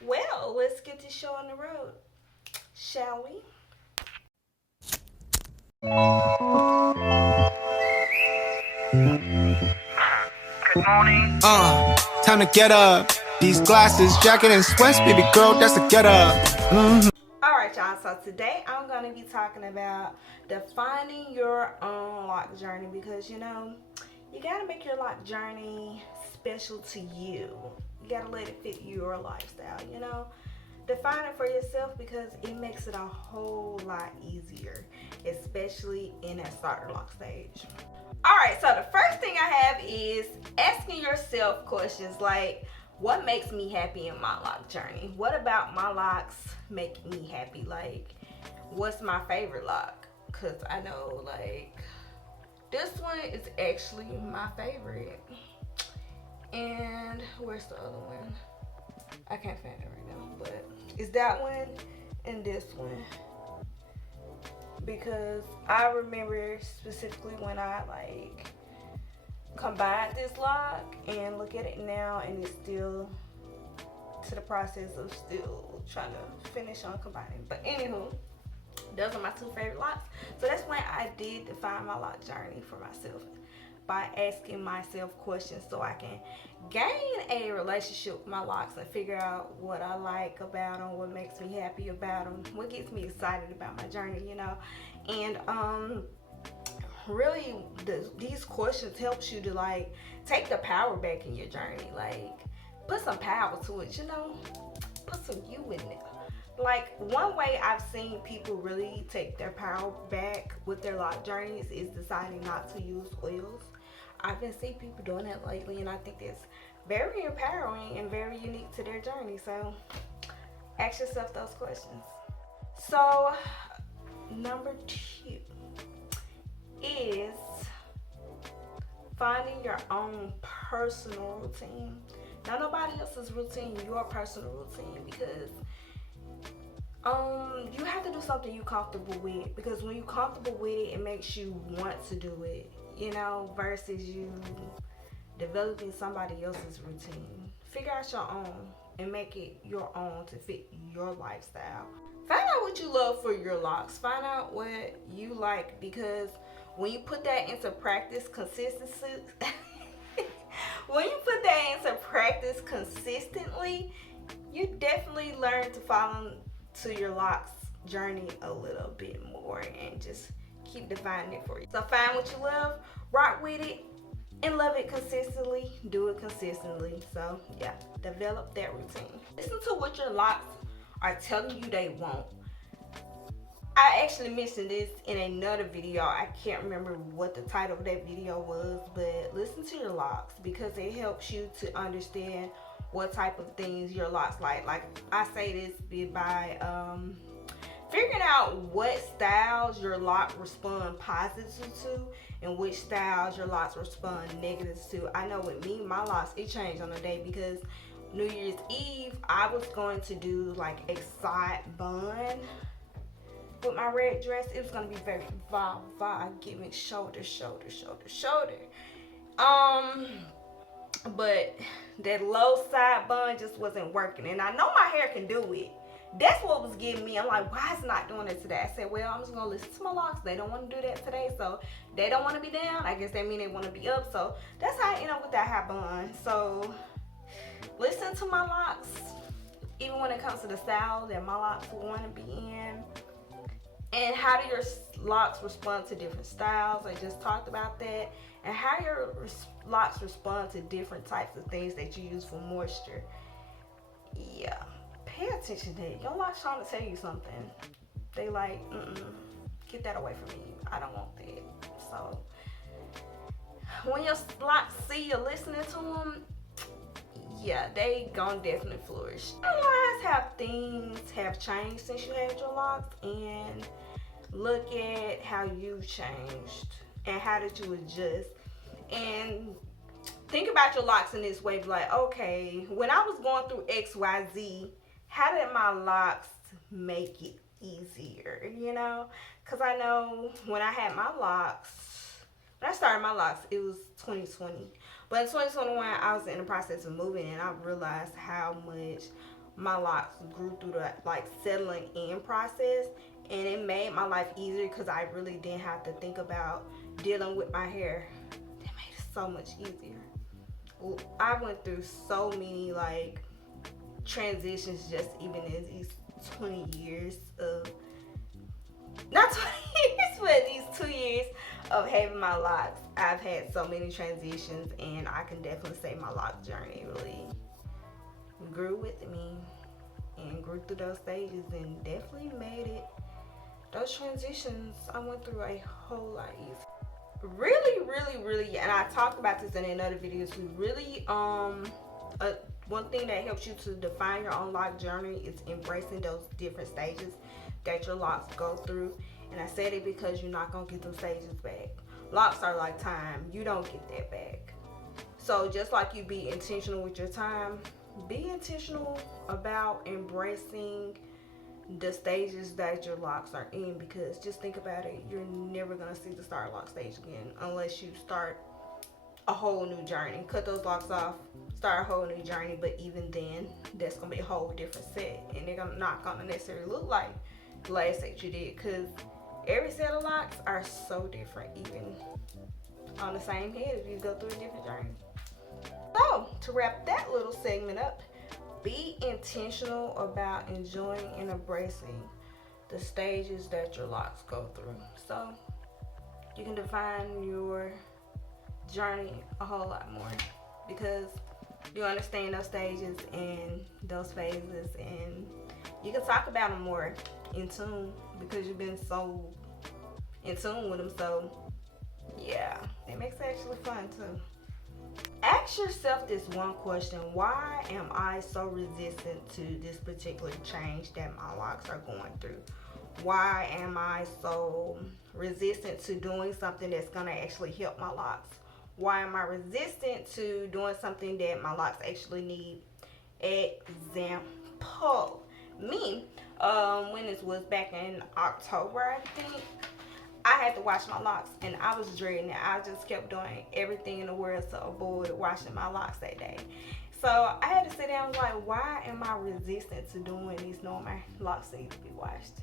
Well, let's get this show on the road, shall we? Good morning. Time to get up. These glasses, jacket, and sweats, baby girl, that's a get up. Alright, y'all, so today I'm going to be talking about defining your own lock journey because you got to make your lock journey special to you. You got to let it fit your lifestyle. Define it for yourself because it makes it a whole lot easier, especially in that starter lock stage. Alright, so the first thing I have is asking yourself questions like, what makes me happy in my lock journey? What about my locks make me happy? Like, what's my favorite lock? Because I know, like, this one is actually my favorite. And where's the other one? I can't find it right now, but it's that one and this one. Because I remember specifically when I combined this lock and look at it now, and it's still to the process of still trying to finish on combining. But anywho, those are my two favorite locks. So that's when I did define my lock journey for myself by asking myself questions so I can gain a relationship with my locks and figure out what I like about them, what makes me happy about them, what gets me excited about my journey. And really these questions helps you to take the power back in your journey, put some power to it, put some you in it. Like, one way I've seen people really take their power back with their lock journeys is deciding not to use oils. I've been seeing people doing that lately, and I think it's very empowering and very unique to their journey. So ask yourself those questions. So number 2 is finding your own personal routine. Not nobody else's routine, your personal routine, because you have to do something you're comfortable with, because when you're comfortable with it, it makes you want to do it, versus you developing somebody else's routine. Figure out your own and make it your own to fit your lifestyle. Find out what you love for your locks. Find out what you like, because when you put that into practice consistency when you put that into practice consistently, you definitely learn to follow to your locks journey a little bit more and just keep defining it for you. So find what you love, rock with it, and love it consistently. Do it consistently. So yeah, develop that routine. Listen to what your locks are telling you they want. I actually mentioned this in another video. I can't remember what the title of that video was, but listen to your locks because it helps you to understand what type of things your locks like. Like I say this by figuring out what styles your lock respond positive to and which styles your locks respond negative to. I know with me, my locks, it changed on the day, because New Year's Eve, I was going to do like a side bun with my red dress. It was gonna be very vibe, giving shoulder. But that low side bun just wasn't working, and I know my hair can do it. That's what was getting me. I'm like, why is it not doing it today? I said, well, I'm just gonna listen to my locks. They don't want to do that today, so they don't want to be down. I guess that mean they want to be up. So that's how I end up with that high bun. So listen to my locks, even when it comes to the style that my locks want to be in. And how do your locks respond to different styles? I just talked about that. And how your locks respond to different types of things that you use for moisture. Yeah, pay attention to it. Your locks trying to tell you something. They like, get that away from me. I don't want that. So when your locks see you listening to them, yeah, they gonna definitely flourish. Analyze how things have changed since you had your locks, and look at how you changed and how did you adjust. And think about your locks in this way. Be like, okay, when I was going through XYZ, how did my locks make it easier? Because I know when I had my locks, when I started my locks, it was 2020. But in 2021, I was in the process of moving, and I realized how much my locks grew through the like settling in process, and it made my life easier because I really didn't have to think about dealing with my hair. It made it so much easier. I went through so many like transitions just even in these 20 years of, not 20 years, but these 2 years of having my locks. I've had so many transitions, and I can definitely say my lock journey really grew with me and grew through those stages and definitely made it, those transitions I went through, a whole lot easier. Really, and I talked about this in another video too. Really, one thing that helps you to define your own lock journey is embracing those different stages that your locks go through. And I said it because you're not gonna get those stages back. Locks are like time, you don't get that back. So just like you be intentional with your time, be intentional about embracing the stages that your locks are in, because just think about it, you're never gonna see the start lock stage again unless you start a whole new journey. Cut those locks off, start a whole new journey, but even then, that's gonna be a whole different set, and they're not gonna necessarily look like the last set you did, because every set of locks are so different, even on the same head if you go through a different journey. So, to wrap that little segment up, be intentional about enjoying and embracing the stages that your locks go through, so you can define your journey a whole lot more, because you understand those stages and those phases, and you can talk about them more in tune because you've been so in tune with them. So yeah, it makes it actually fun too. Ask yourself this one question: why am I so resistant to this particular change that my locks are going through? Why am I so resistant to doing something that's gonna actually help my locks? Why am I resistant to doing something that my locks actually need? Example, me, when this was back in October, I think, I had to wash my locks, and I was dreading it. I just kept doing everything in the world to avoid washing my locks that day. So I had to sit down and was like, why am I resistant to doing this knowing my locks need to be washed?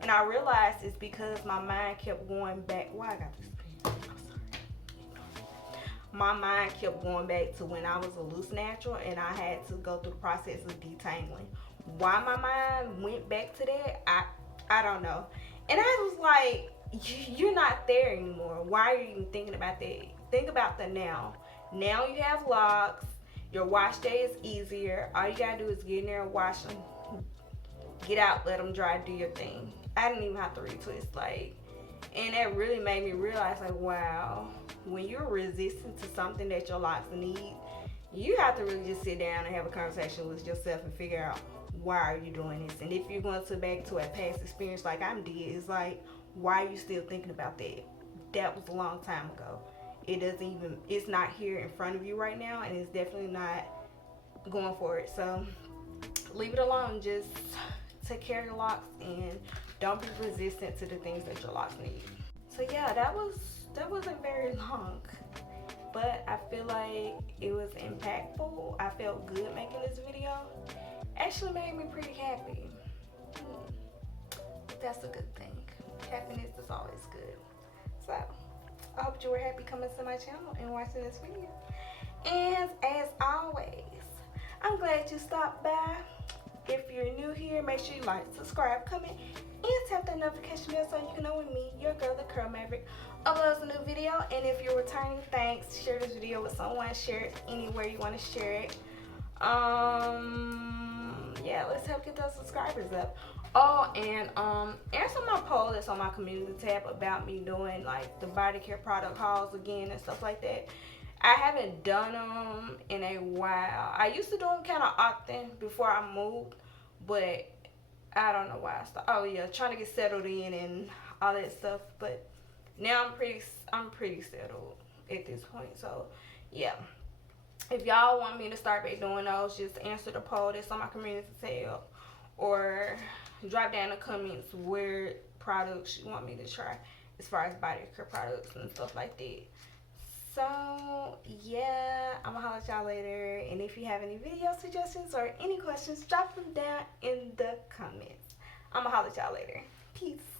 And I realized it's because my mind kept going back. Why I got this pen? My mind kept going back to when I was a loose natural and I had to go through the process of detangling. Why my mind went back to that, I don't know. And I was like, you're not there anymore. Why are you even thinking about that? Think about the now. Now you have locks. Your wash day is easier. All you gotta do is get in there and wash them. Get out, let them dry, do your thing. I didn't even have to retwist, like, and that really made me realize, like, wow, when you're resistant to something that your locks need, you have to really just sit down and have a conversation with yourself and figure out, why are you doing this? And if you're going to back to a past experience like I did, it's like, why are you still thinking about that? That was a long time ago. It's not here in front of you right now, and it's definitely not going for it. So leave it alone. Just take care of your locks and don't be resistant to the things that your locks need. So yeah, that wasn't very long, but I feel like it was impactful. I felt good making this video. Actually made me pretty happy. That's a good thing. Happiness is always good. So I hope you were happy coming to my channel and watching this video. And as always, I'm glad you stopped by. If you're new here, make sure you like, subscribe, comment, and tap that notification bell so you can know when me, your girl, the Curl Maverick, uploads a new video. And if you're returning, thanks. Share this video with someone. Share it anywhere you want to share it. Yeah, let's help get those subscribers up. Oh, and answer my poll that's on my community tab about me doing like the body care product hauls again and stuff like that. I haven't done them in a while. I used to do them kind of often before I moved, but I don't know why I stopped. Oh yeah, trying to get settled in and all that stuff. But now I'm pretty settled at this point. So yeah, if y'all want me to start back doing those, just answer the poll that's on my community tab, or drop down in the comments where products you want me to try as far as body care products and stuff like that. So yeah, I'm gonna holler at y'all later. And if you have any video suggestions or any questions, drop them down in the comments. I'm gonna holler at y'all later. Peace.